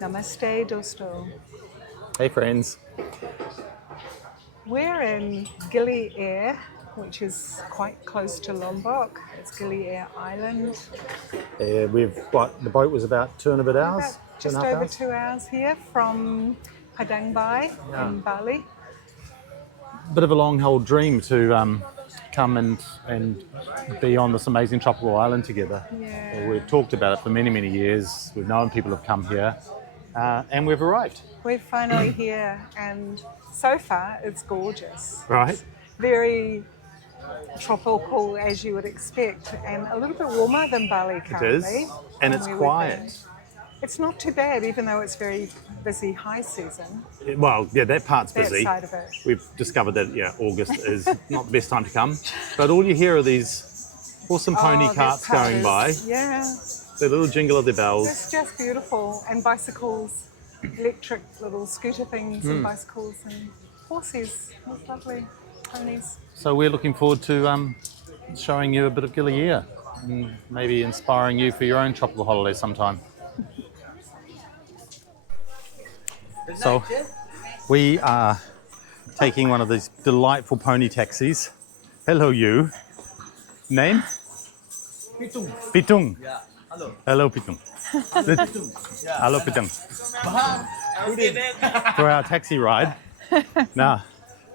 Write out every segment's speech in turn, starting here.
Namaste, Dosto. Hey friends. We're in Gili Air, which is quite close to Lombok. It's Gili Air Island. The boat was about 2.5 hours? About just over 2 hours here from Padang Bai in Bali. Bit of a long-held dream to come and be on this amazing tropical island together. Yeah. We've talked about it for many, many years. We've known people have come here and we've arrived. We're finally here, and so far it's gorgeous. Right. It's very tropical, as you would expect, and a little bit warmer than Bali currently. It is, and it's where we've quiet. been. It's not too bad, even though it's very busy high season. That part's That busy. side of it. We've discovered that August is not the best time to come, but all you hear are these awesome pony Oh, carts there's going by. putters. Yeah, The little jingle of their bells. it's just beautiful. And bicycles, electric little scooter things, and bicycles and horses. It's lovely. Ponies. So we're looking forward to showing you a bit of Gili Air and maybe inspiring you for your own tropical holiday sometime. So we are taking one of these delightful pony taxis. Hello, you. Name? Pitung. Pitung. Yeah. Hello. Hello, Pitung. Hello, Pitung. For our taxi ride. Now,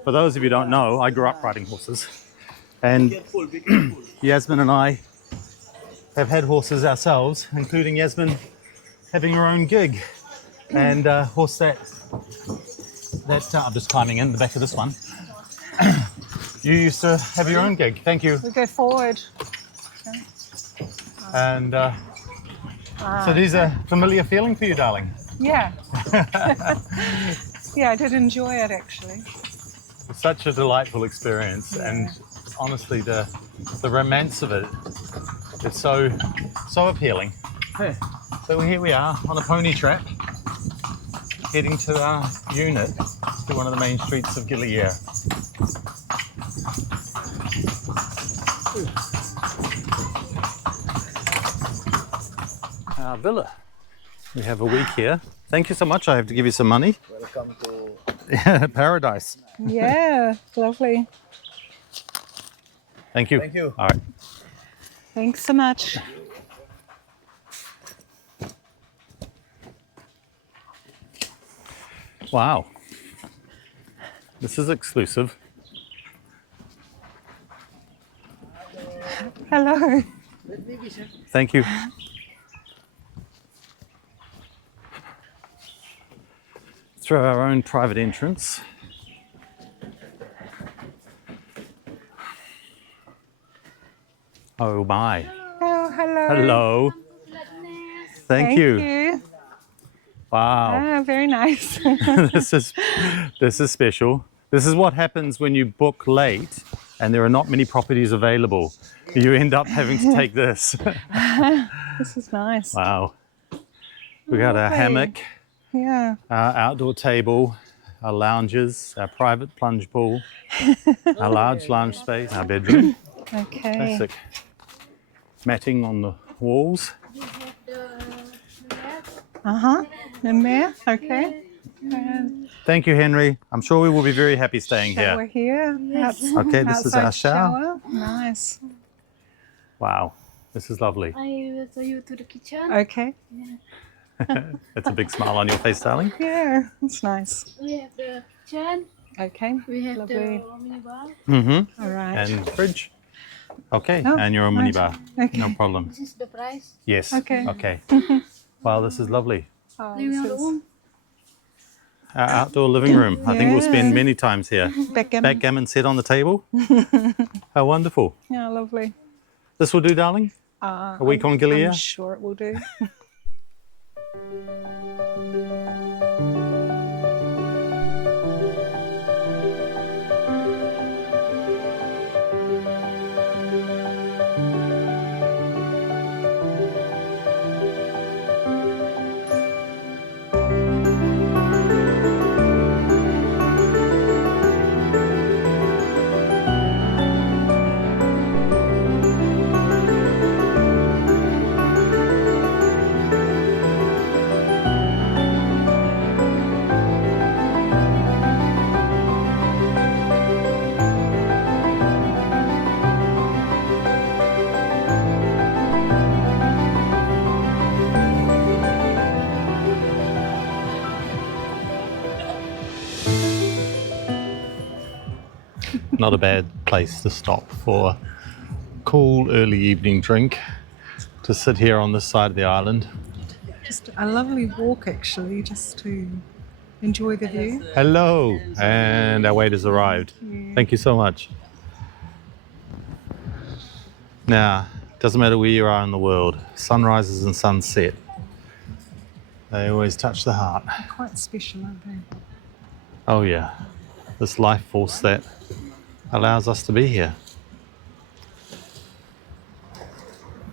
for those of you who don't know, I grew up riding horses. And Careful, be careful. Yasmin and I have had horses ourselves, including Yasmin having her own gig. And horse that I'm just climbing in the back of this one. You used to have your own gig. Thank you. We go forward. And so these are familiar feeling for you, darling. Yeah. Yeah, I did enjoy it actually. Such a delightful experience, and honestly, the romance of it, it's so appealing. So here we are on a pony track, heading to our unit to one of the main streets of Gili Air. Our villa. We have a week here. Thank you so much. I have to give you some money. Welcome to Paradise. Yeah, lovely. Thank you. Thank you. All right. Thanks so much. Wow. This is exclusive. Hello. Thank you. Through our own private entrance. Oh my. Oh, hello. Hello. Thank you. Wow. Ah, very nice. This is special. This is what happens when you book late and there are not many properties available. You end up having to take this. This is nice. Wow. We got our Lovely. hammock, Yeah. our outdoor table, our lounges, our private plunge pool, our large lounge space, our bedroom. Okay. Classic. Matting on the walls. The mayor. Okay. And Thank you, Henry. I'm sure we will be very happy staying shower here. here. Okay, this is our Outside shower. Nice. Wow, this is lovely. I will show you to the kitchen. Okay. That's a big smile on your face, darling. Yeah, it's nice. We have the kitchen. Okay. We have Lovely. the minibar. Mm-hmm. All right. And fridge. Okay, Oh, and your own right. minibar. Okay. No problem. This is the price. Yes. Okay. Okay. Wow, this is lovely. Oh, Living this is room. Our outdoor living room. I think we'll spend Yeah. many times here. backgammon. Backgammon set on the table. How wonderful. Yeah, lovely. This will do, darling? A week on Gili Air? I'm sure it will do. not a bad place to stop for a cool early evening drink, to sit here on this side of the island. Just a lovely walk, actually, just to enjoy the view. Hello, and our waiter's arrived. Thank you so much. Now, doesn't matter where you are in the world, sunrises and sunset, they always touch the heart. Quite special, aren't they? Oh yeah, this life force that allows us to be here.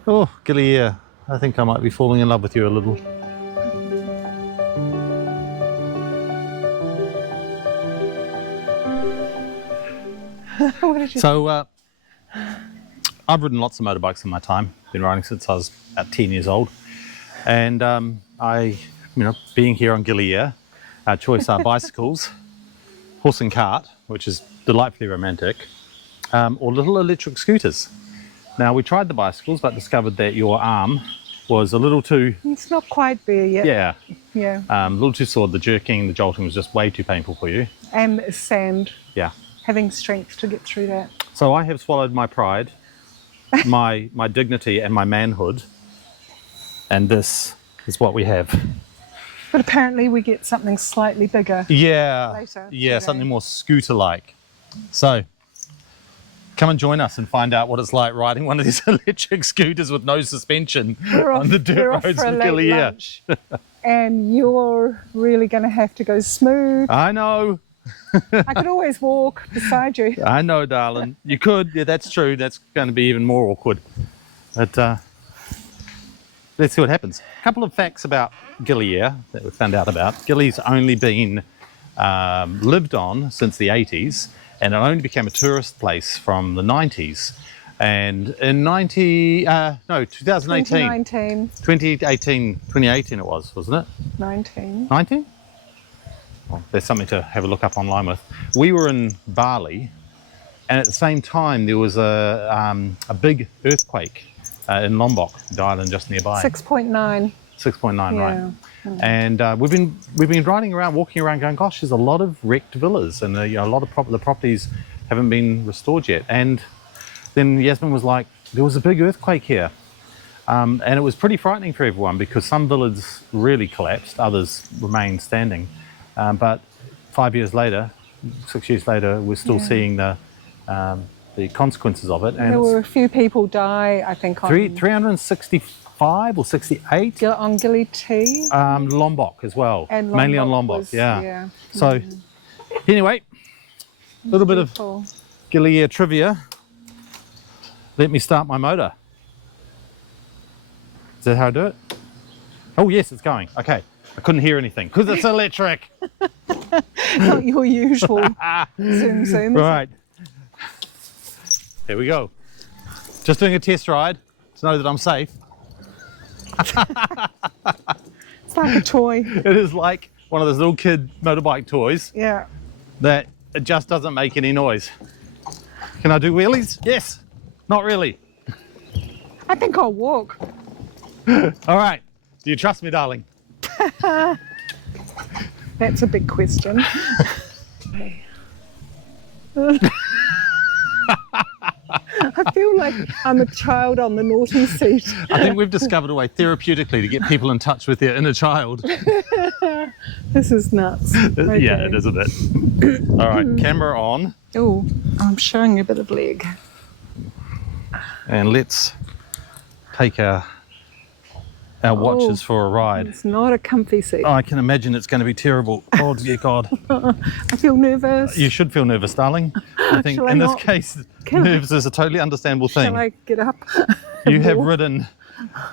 Oh, Gili Air, I think I might be falling in love with you a little. What did you So, I've ridden lots of motorbikes in my time. Been riding since I was about 10 years old. And being here on Gili Air, our choice are bicycles, horse and cart, which is delightfully romantic, or little electric scooters. Now, we tried the bicycles, but discovered that your arm was a little too, It's not quite there yet. yeah, Yeah. a little too sore. The jerking, the jolting was just way too painful for you. And sand, Yeah. having strength to get through that. So I have swallowed my pride, my dignity and my manhood, and this is what we have. But apparently we get something slightly bigger. Yeah, Later yeah, today. something more scooter-like. So, come and join us and find out what it's like riding one of these electric scooters with no suspension on the we're dirt off roads for a of late Gili Air. lunch. And you're really going to have to go smooth. I know, I could always walk beside you. I know, darling. You could, yeah, that's true. That's going to be even more awkward. But let's see what happens. A couple of facts about Gili Air that we found out about. Gili's only been lived on since the 80s, and it only became a tourist place from the 90s. And in 2018 it was, wasn't it? 19. 19? Well, there's something to have a look up online with. We were in Bali, and at the same time there was a big earthquake in Lombok, the island just nearby. 6.9. 6.9, Yeah. right? And we've been riding around, walking around, going, gosh, there's a lot of wrecked villas, and a lot of the properties haven't been restored yet. And then Yasmin was like, there was a big earthquake here, and it was pretty frightening for everyone because some villas really collapsed, others remained standing. But 5 years later, 6 years later, we're still seeing the consequences of it. And There were a few people die, I think, on 365 or 68. on Gili T. Lombok as well, And mainly on Lombok Lombok, was- yeah. yeah. So, anyway, a little bit of Beautiful. Gili Air trivia. Let me start my motor. Is that how I do it? Oh yes, it's going. Okay, I couldn't hear anything because it's electric. Not your usual zoom zoom. Right, here we go. Just doing a test ride to know that I'm safe. It's like a toy. It is like one of those little kid motorbike toys Yeah. that it just doesn't make any noise. Can I do wheelies? Yes. Not really. I think I'll walk. All right. Do you trust me, darling? That's a big question. I feel like I'm a child on the naughty seat. I think we've discovered a way therapeutically to get people in touch with their inner child. This is nuts. Yeah, it is a bit. All right, camera on, Oh, I'm showing a bit of leg. and let's take our watches for a ride. It's not a comfy seat. Oh, I can imagine it's going to be terrible. Oh dear God. I feel nervous. You should feel nervous, darling. I think Shall I in this not? case, Can I? nerves is a totally understandable thing. Shall I get up? You have walk? ridden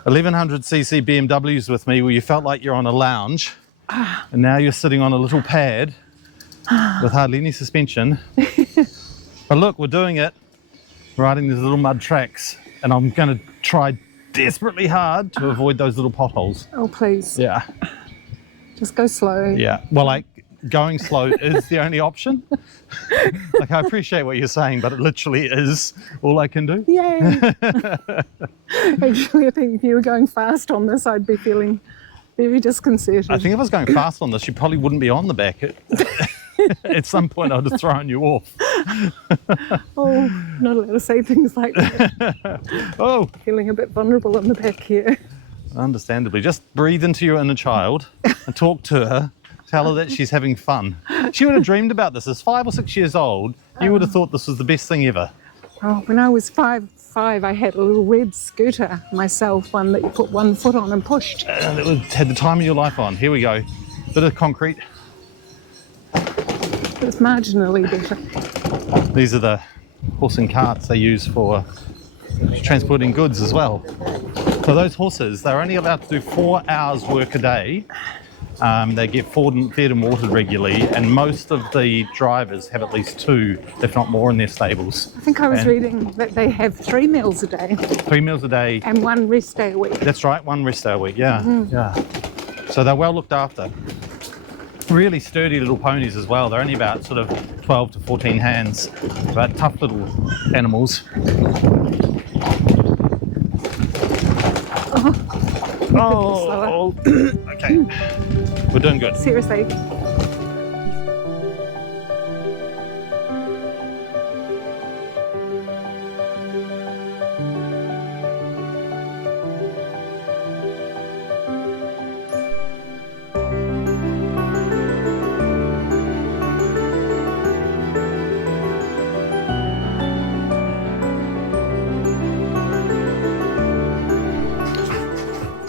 1100cc BMWs with me where you felt like you're on a lounge, and now you're sitting on a little pad with hardly any suspension. But look, we're doing it, riding these little mud tracks, and I'm going to try desperately hard to avoid those little potholes. Oh, please. Yeah, Just go slow. yeah. Well, like, going slow is the only option. Like, I appreciate what you're saying, but it literally is all I can do. Yay. Actually, I think if you were going fast on this, I'd be feeling very disconcerted. I think if I was going fast on this, you probably wouldn't be on the back. At some point I'd have thrown you off. Oh, not allowed to say things like that. Oh, Feeling a bit vulnerable on the back here. understandably. Just breathe into your inner child and talk to her. Tell her that she's having fun. She would have dreamed about this. As 5 or 6 years old, you would have thought this was the best thing ever. Oh, when I was five, I had a little red scooter myself, one that you put one foot on and pushed. And it had the time of your life on. Here we go. Bit of concrete. It was marginally better. These are the horse and carts they use for transporting goods as well. So those horses, they're only allowed to do 4 hours work a day. They get fed and watered regularly, and most of the drivers have at least 2, if not more, in their stables. I think I was reading that they have 3 meals a day 3 meals a day. and 1 rest day a week. That's right, 1 rest day a week, yeah. Yeah. So they're well looked after. Really sturdy little ponies as well. They're only about sort of 12 to 14 hands, but tough little animals. Oh, okay. We're doing good. Seriously.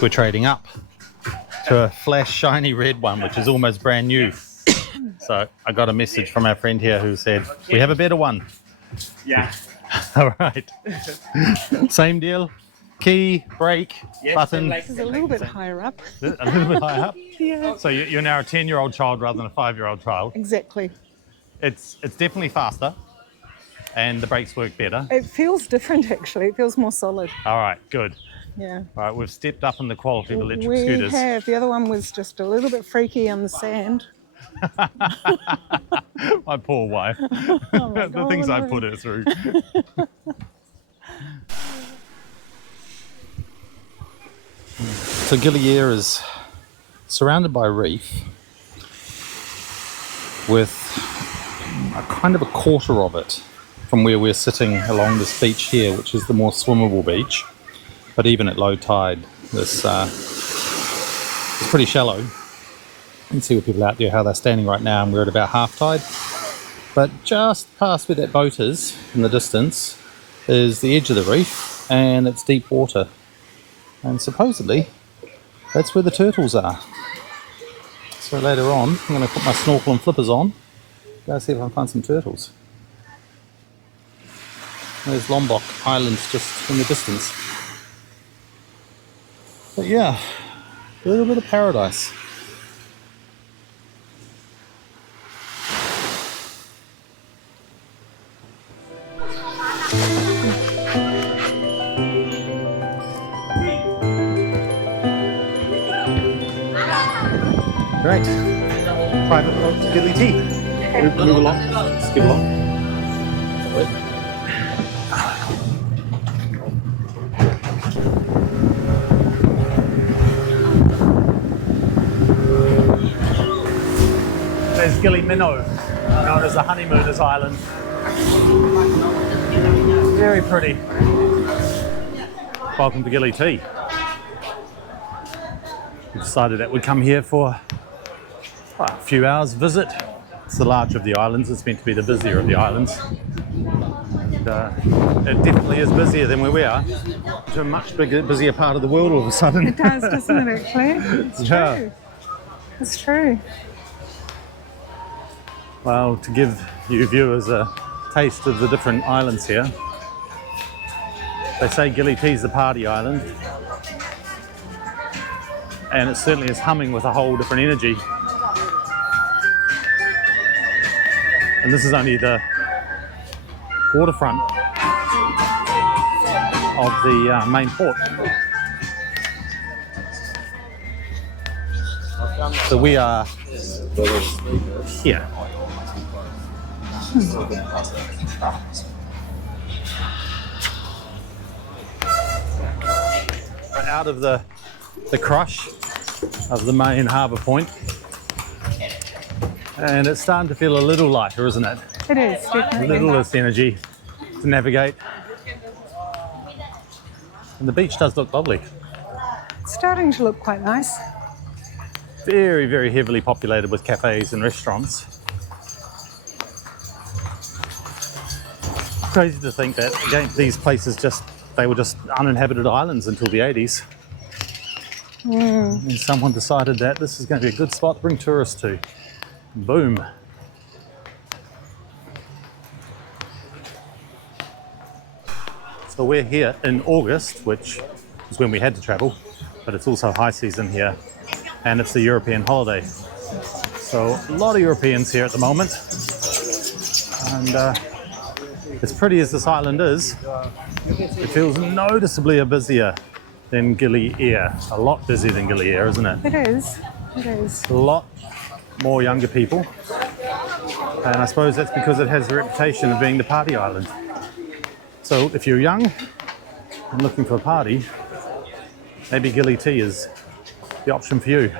We're trading up to a flash shiny red one, which is almost brand new. So I got a message from our friend here who said, we have a better one. Yeah. All right. Same deal. Key, brake, button. This is a little bit higher up. A little bit higher up. Yeah. So you're now a 10-year-old child rather than a 5-year-old child. Exactly. It's definitely faster and the brakes work better. It feels different actually. It feels more solid. All right, good. Yeah. All right, we've stepped up in the quality of electric We scooters. have. The other one was just a little bit freaky on the sand. My poor wife. Oh my The things God. I put her through. So Gili Air is surrounded by reef with a kind of a quarter of it from where we're sitting along this beach here, which is the more swimmable beach. But even at low tide, this is pretty shallow. You can see with people out there how they're standing right now, and we're at about half tide. But just past where that boat is in the distance is the edge of the reef, and it's deep water. And supposedly that's where the turtles are. So later on, I'm going to put my snorkel and flippers on, go see if I can find some turtles. There's Lombok Islands just in the distance. But yeah, a little bit of paradise. Great. Private boat to Gili Tea. Move along. Skip along. There's Gili Minnow, known as the Honeymooners Island. Very pretty. Welcome to Gili Tea. We decided that we'd come here for a few hours visit. It's the larger of the islands. It's meant to be the busier of the islands. And, it definitely is busier than where we are. To a much bigger, busier part of the world all of a sudden. It does, doesn't it, actually? It's Yeah. true. It's true. Well, to give you viewers a taste of the different islands here, they say Gili Tea's the party island, and it certainly is humming with a whole different energy. And this is only the waterfront of the main port. So we are here. Out of the crush of the main harbour point, And it's starting to feel a little lighter, isn't it? It is, A definitely. little less energy to navigate. And the beach does look lovely. It's starting to look quite nice. Very, very heavily populated with cafes and restaurants. Crazy to think that, again, these places they were just uninhabited islands until the 80s. And someone decided that this is going to be a good spot to bring tourists to. Boom. So we're here in August, which is when we had to travel, but it's also high season here, and it's the European holiday. So a lot of Europeans here at the moment. And as pretty as this island is, it feels noticeably busier than Gili Air. A lot busier than Gili Air, isn't it? It is. It is. A lot more younger people. And I suppose that's because it has the reputation of being the party island. So if you're young and looking for a party, maybe Gili T is the option for you.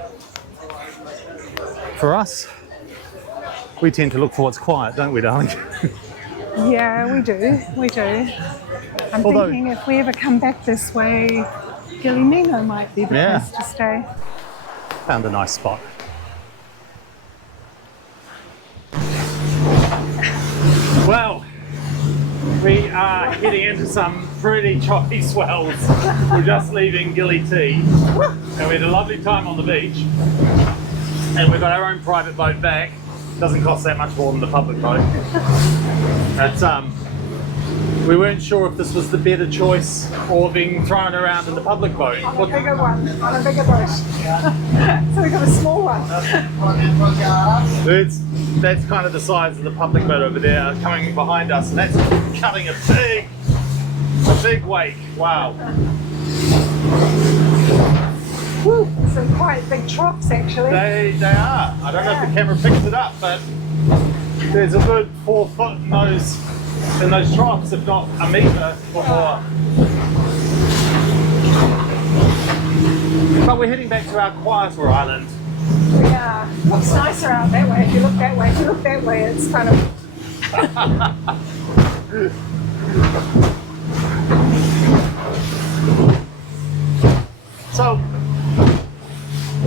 For us, we tend to look for what's quiet, don't we, darling? Yeah, we do. We do. I'm thinking if we ever come back this way, Gili Mino might be the place to stay. Found a nice spot. Well, we are heading into some pretty choppy swells. We're just leaving Gili T, and we had a lovely time on the beach. And we've got our own private boat back. Doesn't cost that much more than the public boat. But we weren't sure if this was the better choice or being thrown around in the public boat. On a bigger one, on a bigger boat. So we got a small one. That's kind of the size of the public boat over there coming behind us, and that's cutting a big wake. Wow. Woo, some quite big troughs actually. They are. I don't know if the camera picks it up, but there's a good 4 foot in those troughs, if not a metre or more. But we're heading back to our quieter island. Yeah, looks nicer out that way. If you look that way, it's kind of. So,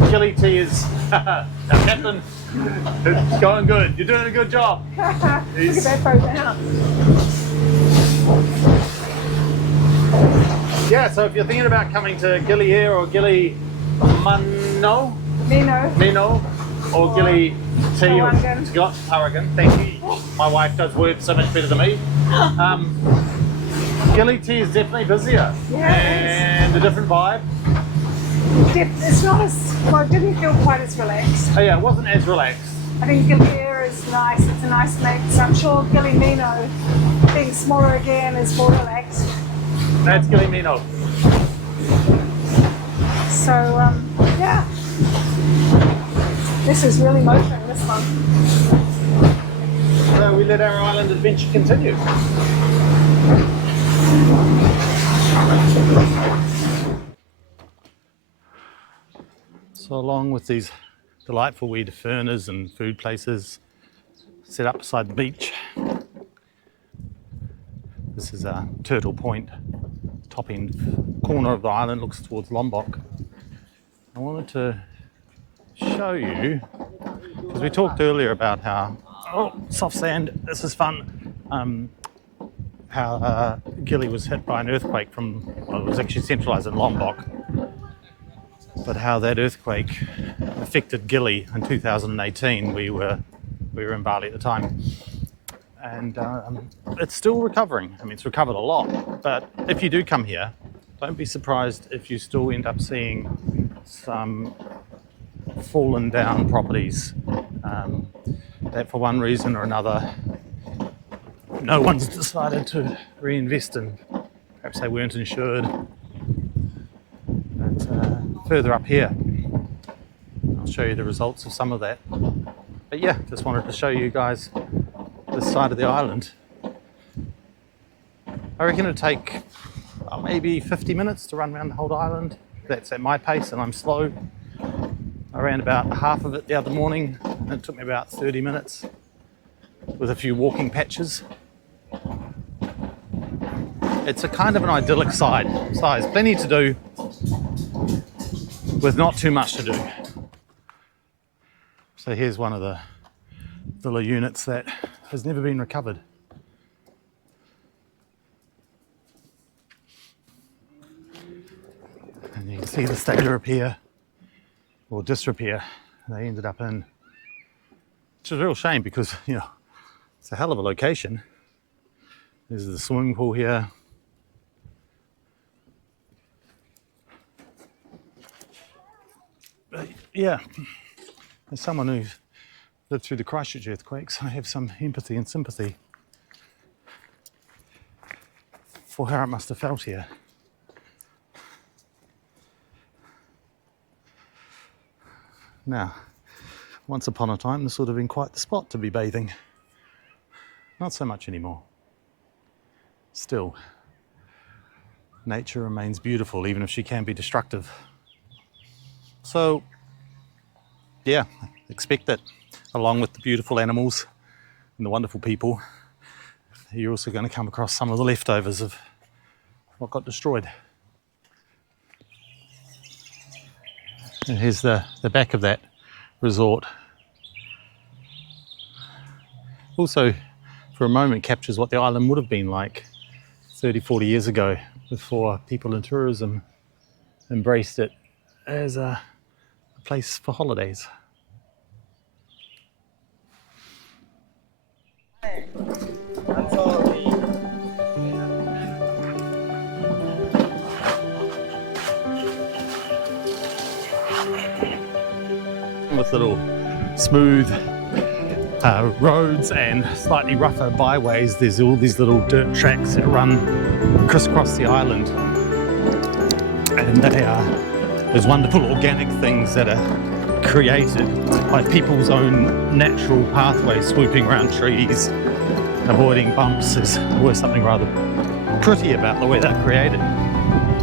Gili T is our captain. It's going good. You're doing a good job. Look at that boat now. Yeah, so if you're thinking about coming to Gili Air or Gili Mino or Gili T or Trawangan, thank you. My wife does words so much better than me. Gili T is definitely busier and a different vibe. It's not as, well, it didn't feel quite as relaxed. Oh yeah, it wasn't as relaxed. I think Gili Air is nice, it's a nice mix. I'm sure Gili Mino, being smaller again, is more relaxed. That's Gili Mino. So, yeah. This is really motoring, this one. So we let our island adventure continue. So along with these delightful wee furners and food places set up beside the beach, this is a Turtle Point, top end corner of the island, looks towards Lombok. I wanted to show you, because we talked earlier about how, soft sand, this is fun, how Gili was hit by an earthquake it was actually centralised in Lombok, but how that earthquake affected Gili in 2018. We were in Bali at the time, and it's still recovering. I mean, it's recovered a lot, but if you do come here, don't be surprised if you still end up seeing some fallen down properties that for one reason or another no one's decided to reinvest in. Perhaps they weren't insured. But further up here, I'll show you the results of some of that. But yeah, just wanted to show you guys this side of the island. I reckon it'd take maybe 50 minutes to run around the whole island. That's at my pace and I'm slow. I ran about half of it the other morning, and it took me about 30 minutes with a few walking patches. It's a kind of an idyllic size, plenty to do with not too much to do. So here's one of the villa units that has never been recovered. And you can see the state of repair or disrepair they ended up in. Which is a real shame because, you know, it's a hell of a location. There's the swimming pool here. But yeah, as someone who's lived through the Christchurch earthquakes, I have some empathy and sympathy for how it must have felt here. Now, once upon a time, this would have been quite the spot to be bathing. Not so much anymore. Still, nature remains beautiful, even if she can be destructive. So, yeah, expect it. Along with the beautiful animals and the wonderful people, you're also going to come across some of the leftovers of what got destroyed. And here's the back of that resort. Also, for a moment, captures what the island would have been like 30, 40 years ago, before people in tourism embraced it as a place for holidays. I'm sorry. With little smooth roads and slightly rougher byways, there's all these little dirt tracks that run crisscross the island, and they are those wonderful organic things that are created by people's own natural pathways, swooping around trees, avoiding bumps. There's always something rather pretty about the way they're created.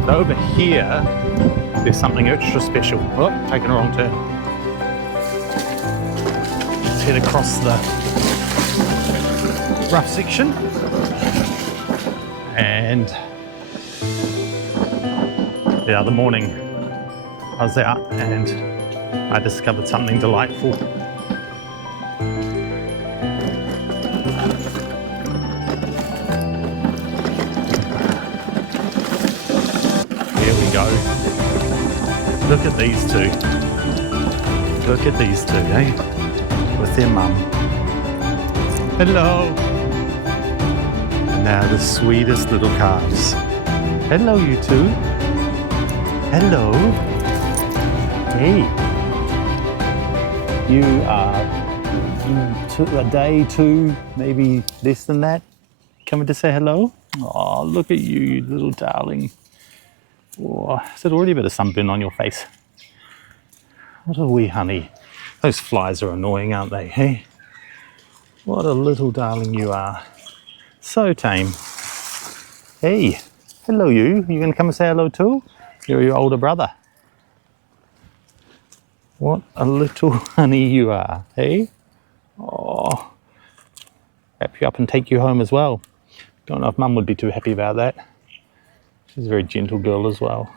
But over here, there's something extra special. Oh, taking a wrong turn. Let's head across the rough section. And the other morning, I was out and I discovered something delightful. Here we go. Look at these two. Look at these two, eh? With their mum. Hello. Now the sweetest little calves. Hello, you two. Hello. Hey. You are a day, two, maybe less than that, coming to say hello. Oh, look at you, you little darling. Oh, is it already a bit of sunburn on your face? What a wee honey. Those flies are annoying, aren't they, hey? What a little darling you are. So tame. Hey, hello you. You gonna come and say hello too? You're your older brother. What a little honey you are, hey? Oh, wrap you up and take you home as well. Don't know if Mum would be too happy about that. She's a very gentle girl as well.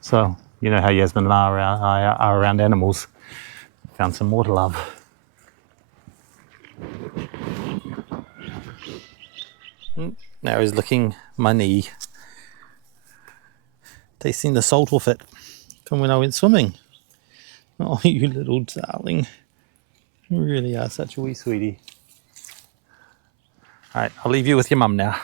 So, you know how Yasmin and I are around animals. Found some more to love. Now he's licking my knee. Tasting the salt off it from when I went swimming. Oh, you little darling. You really are such a wee sweetie. All right, I'll leave you with your mum now.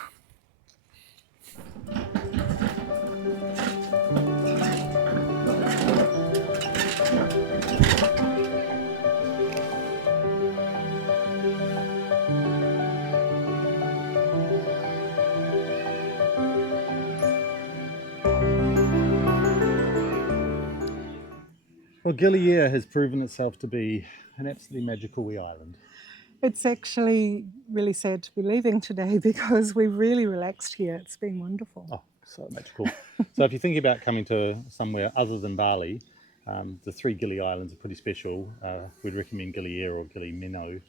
Well, Gili Air has proven itself to be an absolutely magical wee island. It's actually really sad to be leaving today because we really relaxed here. It's been wonderful. Oh, So magical. So if you're thinking about coming to somewhere other than Bali, the 3 Gili Islands are pretty special. We'd recommend Gili Air or Gili Minnow.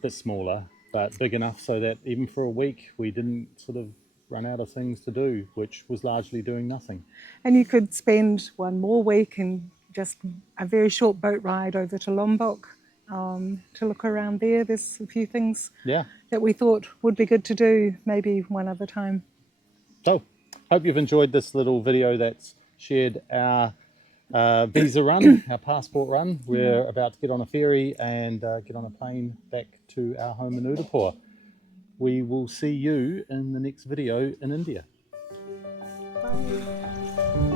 Bit smaller, but big enough so that even for a week we didn't sort of run out of things to do, which was largely doing nothing. And you could spend one more week in just a very short boat ride over to Lombok to look around there. There's a few things Yeah. that we thought would be good to do maybe one other time. So, hope you've enjoyed this little video that's shared our visa run, our passport run. We're about to get on a ferry and get on a plane back to our home in Udaipur. We will see you in the next video in India. Bye.